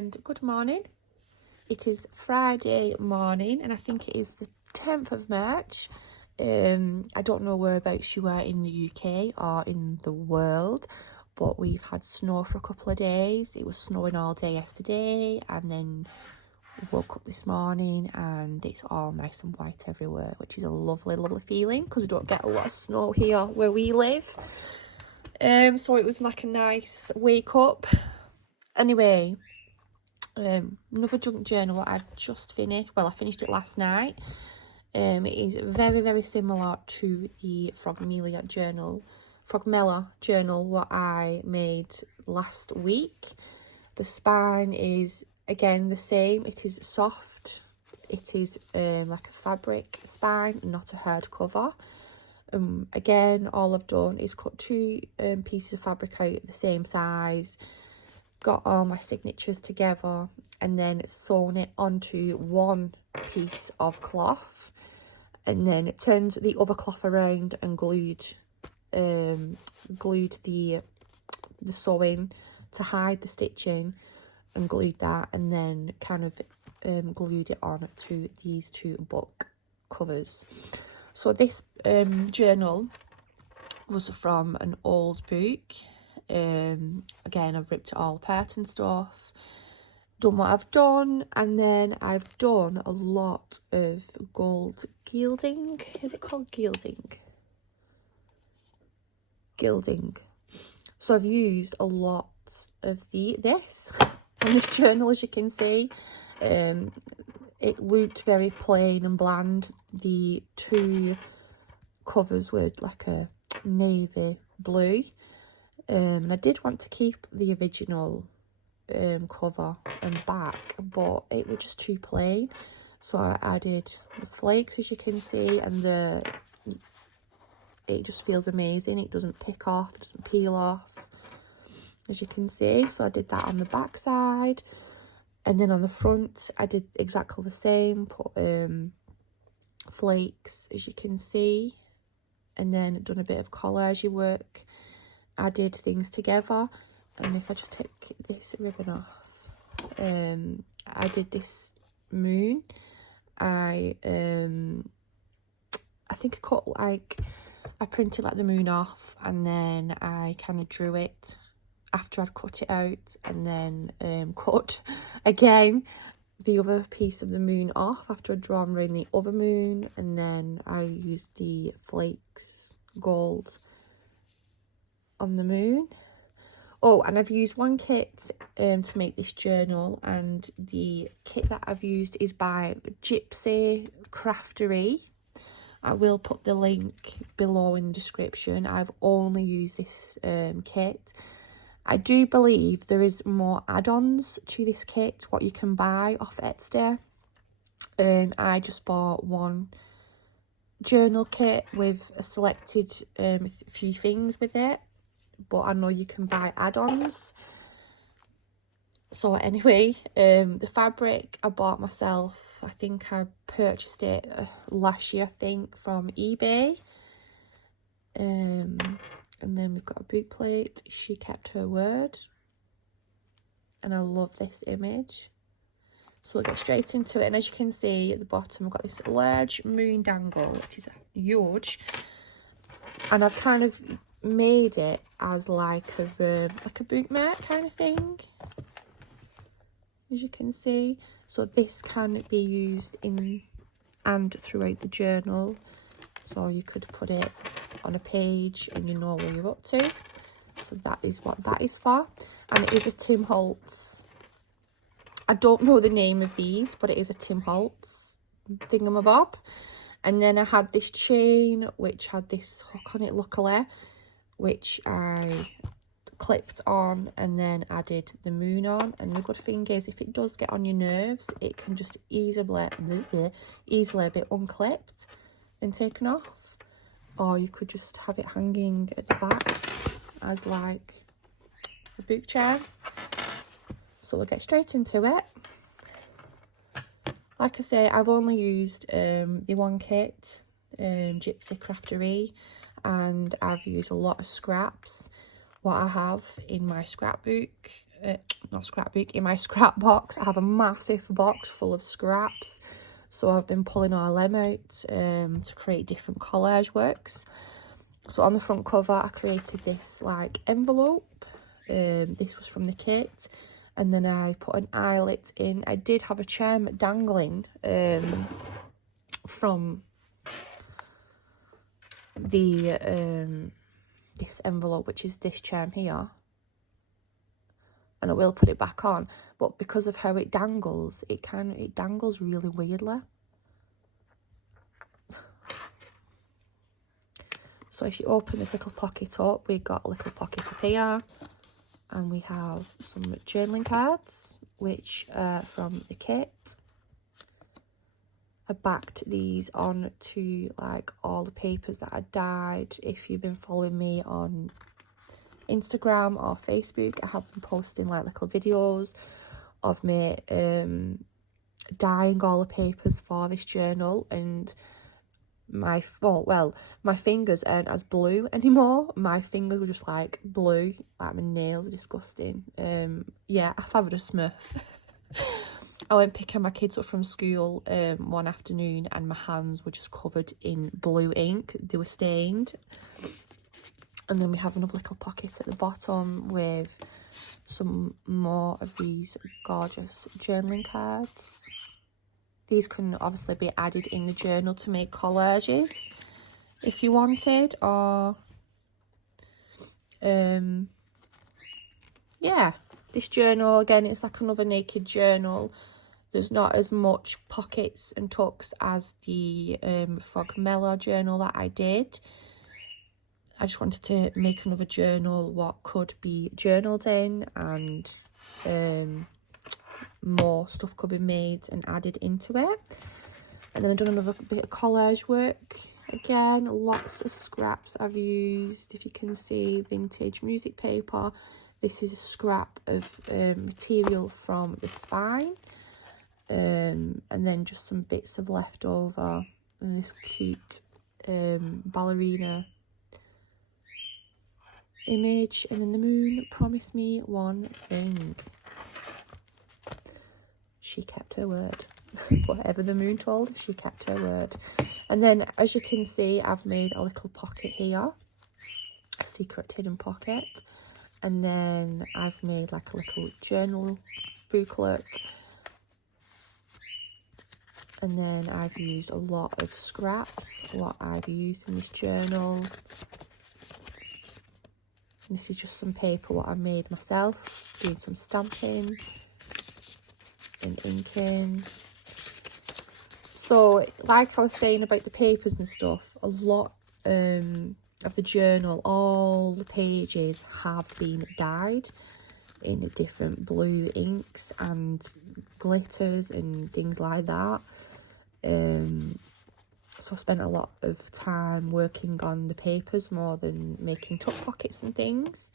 and good morning. It is Friday morning and I think it is the 10th of March. I don't know whereabouts you are in the UK or in the world, but we've had snow for a couple of days. It was snowing all day yesterday and then woke up this morning and it's all nice and white everywhere, which is a lovely feeling because we don't get a lot of snow here where we live. So it was like a nice wake up. Anyway, another junk journal I've just finished. Well, I finished it last night. It is very similar to the Frogmela journal what I made last week. The spine is again the same. It is soft. It is like a fabric spine, not a hard cover. Again, all I've done is cut two pieces of fabric out the same size, got all my signatures together and then sewn it onto one piece of cloth, and then turned the other cloth around and glued the sewing to hide the stitching, and glued that, and then kind of glued it on to these two book covers. So this journal was from an old book. Again, I've ripped it all apart and stuff, done what I've done, and then I've done a lot of gold gilding. Is it called gilding? Gilding. So I've used a lot of this on this journal, as you can see. It looked very plain and bland. The two covers were like a navy blue. And I did want to keep the original cover and back, but it was just too plain. So I added the flakes, as you can see, and it just feels amazing. It doesn't pick off, it doesn't peel off, as you can see. So I did that on the back side. And then on the front, I did exactly the same, put flakes, as you can see, and then done a bit of collage work, added things together. And if I just take this ribbon off, I did this moon. I think I printed like the moon off, and then I kind of drew it after I'd cut it out, and then cut again the other piece of the moon off after I'd drawn around the other moon, and then I used the flakes gold on the moon. Oh, and I've used one kit to make this journal, and the kit that I've used is by scrapsI. I will put the link below in the description. I've only used this kit. I do believe there is more add-ons to this kit, what you can buy off Etsy. I just bought one journal kit with a selected few things with it, but I know you can buy add-ons. So anyway, the fabric I bought myself. I think I purchased it last year, I think, from eBay. And then we've got a boot plate. She kept her word. And I love this image. So we'll get straight into it. And as you can see at the bottom, I've got this large moon dangle, which is huge. And I've kind of made it as like a bookmark kind of thing, as you can see. So this can be used in and throughout the journal. So you could put it on a page and you know where you're up to. So that is what that is for. And it is a Tim Holtz. I don't know the name of these, but it is a Tim Holtz thingamabob. And then I had this chain which had this hook on it, luckily, which I clipped on and then added the moon on. And the good thing is, if it does get on your nerves, it can just easily be unclipped and taken off. Or you could just have it hanging at the back as like a book chair. So we'll get straight into it. Like I say, I've only used the one kit, scrapsI, and I've used a lot of scraps, what I have in my scrapbook. not scrapbook, in my scrap box. I have a massive box full of scraps. So I've been pulling all them out to create different collage works. So on the front cover, I created this like envelope. This was from the kit. And then I put an eyelet in. I did have a charm dangling from the this envelope, which is this charm here. And I will put it back on, but because of how it dangles, it dangles really weirdly. So if you open this little pocket up, we've got a little pocket up here, and we have some journaling cards, which are from the kit. I backed these on to like all the papers that I dyed. If you've been following me on Instagram or Facebook, I have been posting like little videos of me dyeing all the papers for this journal, and my fingers aren't as blue anymore. My fingers were just like blue, like my nails are disgusting. Yeah, I've had a smurf. I went picking my kids up from school one afternoon, and my hands were just covered in blue ink. They were stained. And then we have another little pocket at the bottom with some more of these gorgeous journaling cards. These can obviously be added in the journal to make collages if you wanted, or yeah, this journal again, it's like another naked journal. There's not as much pockets and tucks as the Frogmella journal that I did. I just wanted to make another journal what could be journaled in, and more stuff could be made and added into it. And then I've done another bit of collage work. Again, lots of scraps I've used. If you can see, vintage music paper. This is a scrap of material from the spine. And then just some bits of leftover, and this cute ballerina image. And then the moon promised me one thing. She kept her word. Whatever the moon told her, she kept her word. And then, as you can see, I've made a little pocket here, a secret hidden pocket. And then I've made like a little journal booklet. And then I've used a lot of scraps, what I've used in this journal. This is just some paper what I made myself, doing some stamping and inking. So, like I was saying about the papers and stuff, a lot of the journal, all the pages have been dyed in different blue inks and glitters and things like that. So I spent a lot of time working on the papers more than making tuck pockets and things.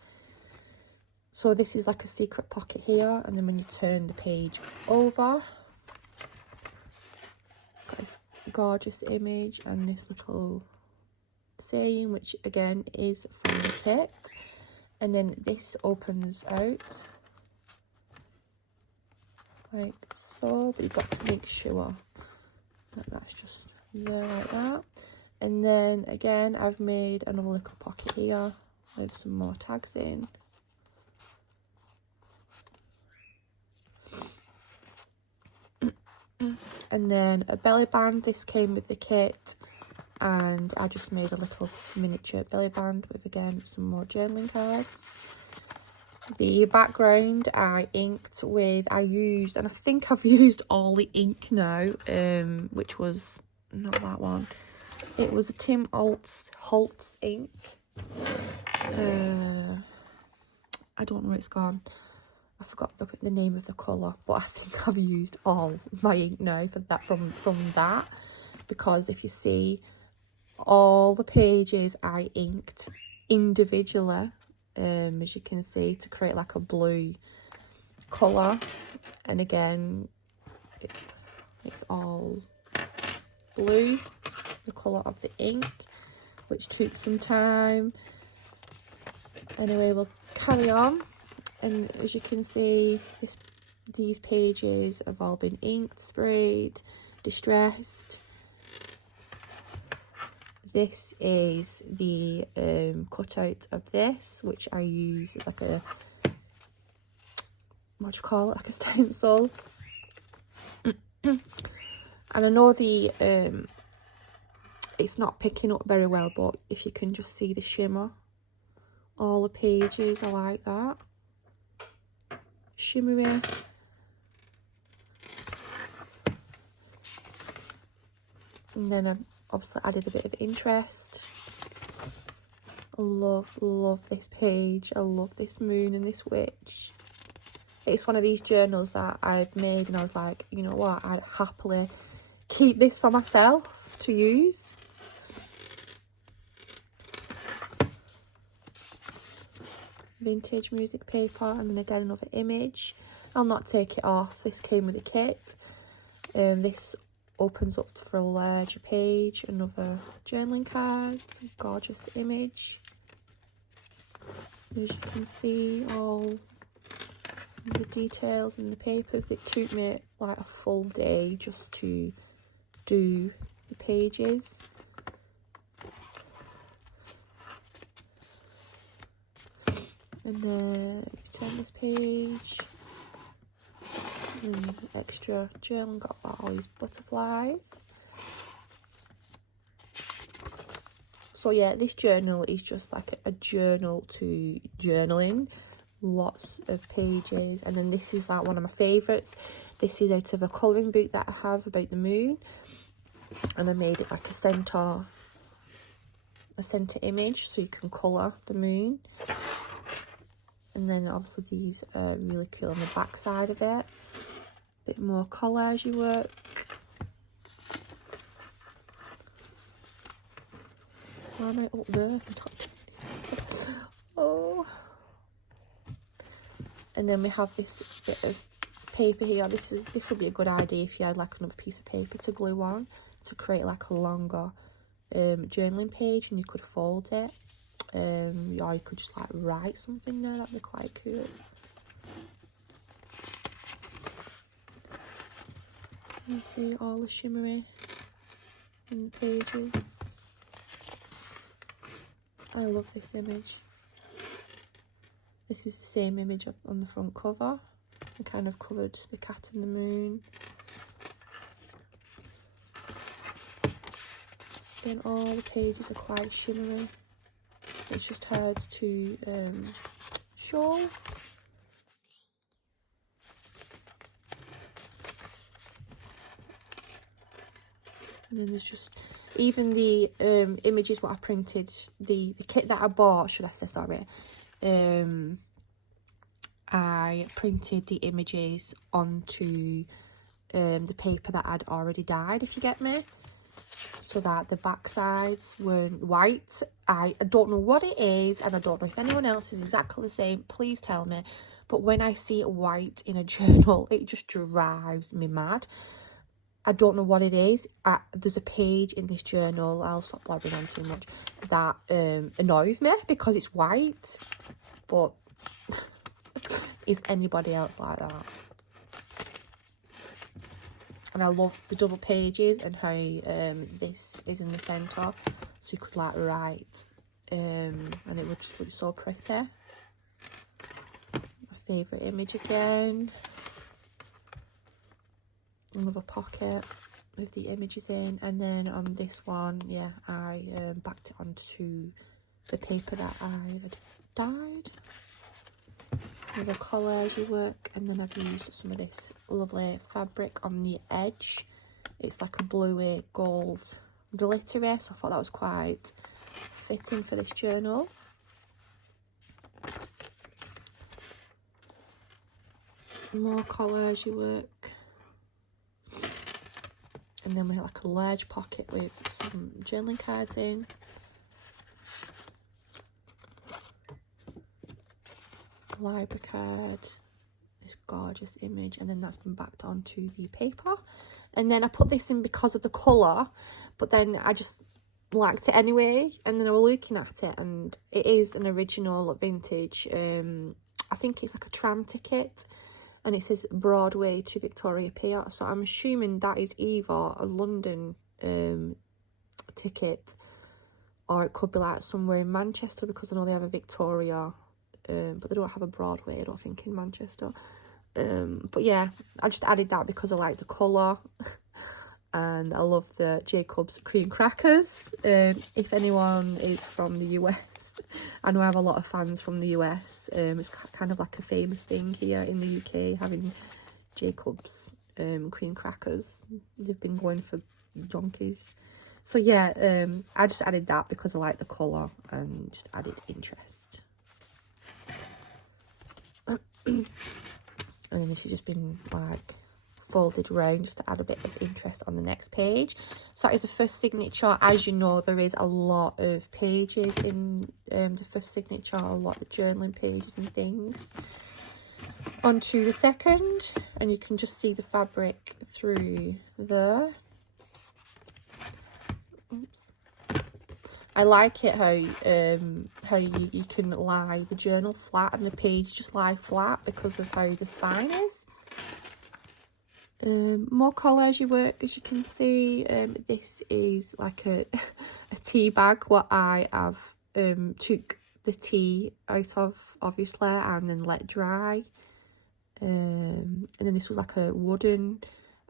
So this is like a secret pocket here, and then when you turn the page over, got this gorgeous image and this little saying, which again is from the kit. And then this opens out like so, but you've got to make sure that that's just there like that. And then again, I've made another little pocket here with some more tags in. And then a belly band. This came with the kit, and I just made a little miniature belly band with, again, some more journaling cards. The background I inked with, I used, and I think I've used all the ink now, which was not that one. It was a Tim Holtz ink. I don't know where it's gone. I forgot the name of the colour, but I think I've used all my ink now for that from that, because if you see, all the pages I inked individually, as you can see, to create like a blue colour. And again, it's all blue, the colour of the ink, which took some time. Anyway, we'll carry on. And as you can see, these pages have all been inked, sprayed, distressed. This is the cutout of this, which I use as like a, what do you call it, like a stencil. And I know the it's not picking up very well, but if you can just see the shimmer, all the pages are like that, shimmery. And then I've obviously added a bit of interest. I love this page. I love this moon and this witch. It's one of these journals that I've made and I was like, you know what, I'd happily keep this for myself to use. Vintage music paper, and then again another image. I'll not take it off. This came with a kit. This opens up for a larger page. Another journaling card. Gorgeous image. As you can see, all the details in the papers. It took me like a full day just to do the pages. And then you turn this page, and extra journal, got all these butterflies. So yeah, this journal is just like a journal to journaling. Lots of pages. And then this is like one of my favourites. This is out of a colouring book that I have about the moon, and I made it like a centre image so you can colour the moon. And then obviously these are really cool on the back side of it. Bit more collage work. Why am I up there? Oh. And then we have this bit of paper here. This would be a good idea if you had like another piece of paper to glue on to create like a longer journaling page, and you could fold it. Or you could just like write something there. That'd be quite cool. You see all the shimmery in the pages. I love this image. This is the same image on the front cover. I kind of covered the cat and the moon. Again, all the pages are quite shimmery. It's just hard to show. And then there's just even the images what I printed, the kit that I bought, should I say, sorry. I printed the images onto the paper that I'd already dyed, if you get me, so that the back sides weren't white. I don't know what it is, and I don't know if anyone else is exactly the same. Please tell me. But when I see it white in a journal, it just drives me mad. I don't know what it is. There's a page in this journal, I'll stop blabbering on too much, that annoys me because it's white. But is anybody else like that? And I love the double pages and how this is in the centre, so you could like write, and it would just look so pretty. My favourite image again. Another pocket with the images in, and then on this one, yeah, I backed it onto the paper that I had dyed. With a collage work, and then I've used some of this lovely fabric on the edge. It's like a bluey gold glittery, so I thought that was quite fitting for this journal. More collage work, and then we have like a large pocket with some journaling cards in. Library card, this gorgeous image, and then that's been backed onto the paper. And then I put this in because of the colour, but then I just liked it anyway, and then I was looking at it, and it is an original vintage I think it's like a tram ticket, and it says Broadway to Victoria Pier. So I'm assuming that is either a London ticket, or it could be like somewhere in Manchester, because I know they have a Victoria, but they don't have a Broadway, I don't think, in Manchester. But yeah, I just added that because I like the colour. And I love the Jacob's cream crackers. If anyone is from the US, I know I have a lot of fans from the US. It's kind of like a famous thing here in the UK, having Jacob's cream crackers. They've been going for donkeys. So yeah, I just added that because I like the colour and just added interest. And then this has just been like folded round just to add a bit of interest on the next page. So that is the first signature. As you know, there is a lot of pages in the first signature, a lot of journaling pages and things. On to the second, and you can just see the fabric through there. Oops. I like it how you can lie the journal flat and the page just lie flat because of how the spine is. More collage work, as you can see. This is like a tea bag, what I have took the tea out of, obviously, and then let dry. And then this was like a wooden,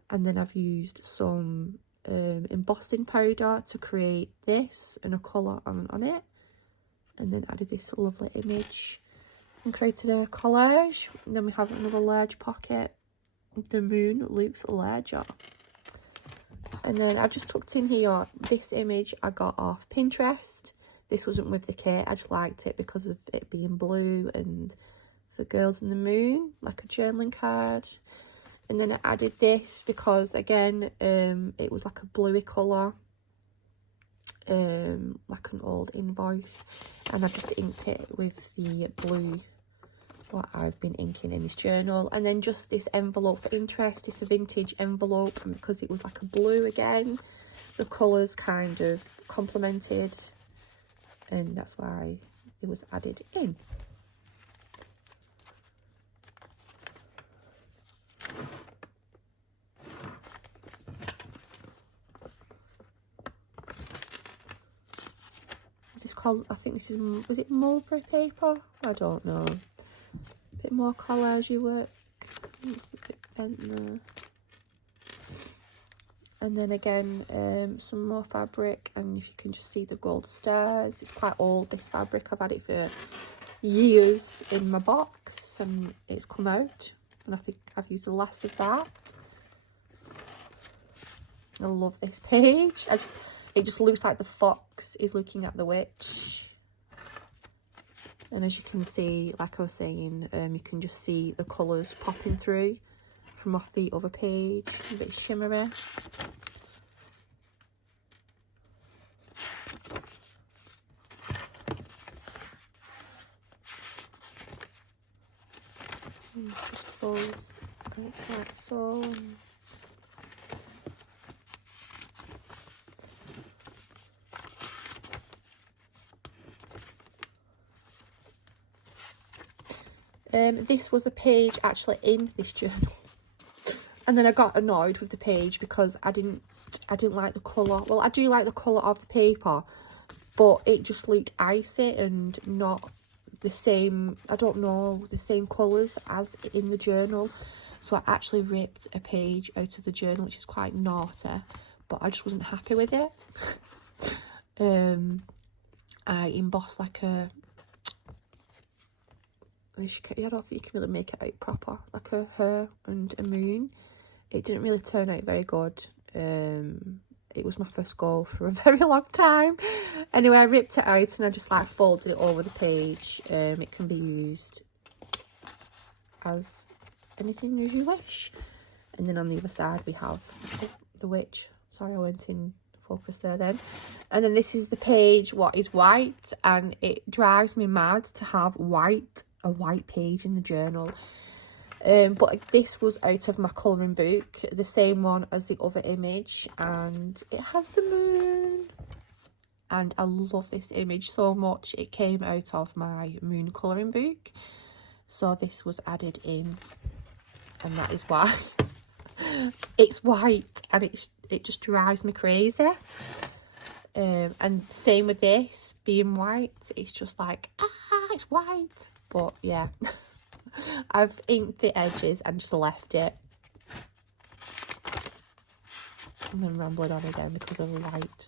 and then I've used some embossing powder to create this and a colour on it, and then added this lovely image and created a collage. And then we have another large pocket. The moon looks larger. And then I've just tucked in here this image I got off Pinterest. This wasn't with the kit, I just liked it because of it being blue and the girls in the moon, like a journaling card. And then I added this because, again, it was like a bluey colour, like an old invoice, and I just inked it with the blue what I've been inking in this journal. And then just this envelope for interest. It's a vintage envelope, and because it was like a blue again, the colours kind of complemented, and that's why it was added in. Is this called, I think this is, was it mulberry paper? I don't know. Bit more collage work. It's a bit bent there. And then again, some more fabric, and if you can just see the gold stars. It's quite old, this fabric. I've had it for years in my box, and it's come out, and I think I've used the last of that. I love this page. It just looks like the fox is looking at the witch. And as you can see, like I was saying, you can just see the colours popping through from off the other page. A bit shimmery. And just folds like so. This was a page actually in this journal, and then I got annoyed with the page because I didn't like the colour. Well, I do like the colour of the paper, but it just looked icy and not the same, I don't know, the same colours as in the journal. So I actually ripped a page out of the journal, which is quite naughty, but I just wasn't happy with it. I embossed like a, I don't think you can really make it out proper, like a her and a moon. It didn't really turn out very good. It was my first go for a very long time. Anyway, I ripped it out and I just like folded it over the page. It can be used as anything as you wish. And then on the other side we have the witch. Sorry, I went in focus there then. And then this is the page what is white, and it drives me mad to have a white page in the journal. But this was out of my colouring book, the same one as the other image, and it has the moon. And I love this image so much. It came out of my moon colouring book. so this was added in, and that is why it's white, and it just drives me crazy. And same with this being white, it's just like, it's white. But yeah, I've inked the edges and just left it, and then rambling on again because of the white.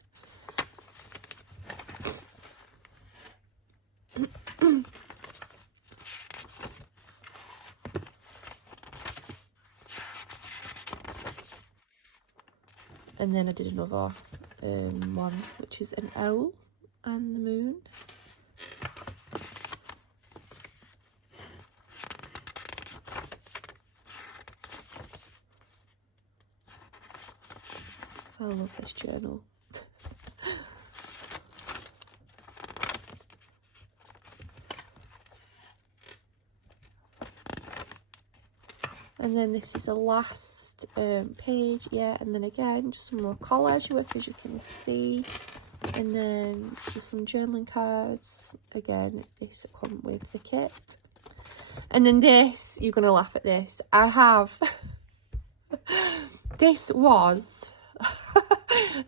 And then I did another one, which is an owl and the moon. I love this journal. And then this is the last page, yeah, and then again just some more collage work, as you can see, and then just some journaling cards. Again, this come with the kit. And then this, you're gonna laugh at this, I have this was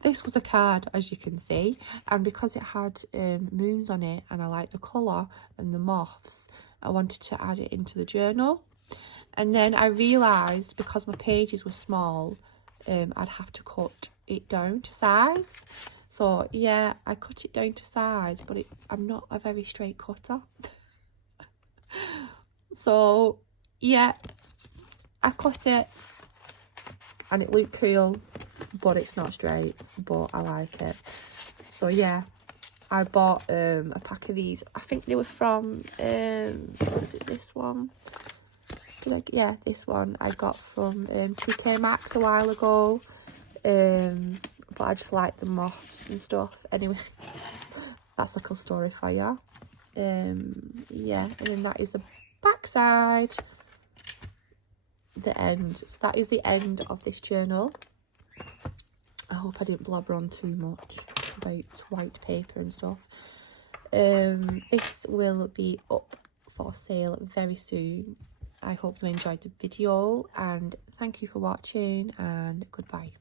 this was a card, as you can see, and because it had moons on it and I like the colour and the moths, I wanted to add it into the journal. And then I realised, because my pages were small, I'd have to cut it down to size. So yeah, I cut it down to size, but I'm not a very straight cutter. So yeah, I cut it and it looked cool, but it's not straight, but I like it. So yeah, I bought a pack of these. I think they were from, is it this one? Yeah, this one I got from TK Maxx a while ago, but I just like the moths and stuff. Anyway, that's like a story for you. Yeah, and then that is the back side, the end. So that is the end of this journal. I hope I didn't blabber on too much about white paper and stuff. This will be up for sale very soon. I hope you enjoyed the video, and thank you for watching, and goodbye.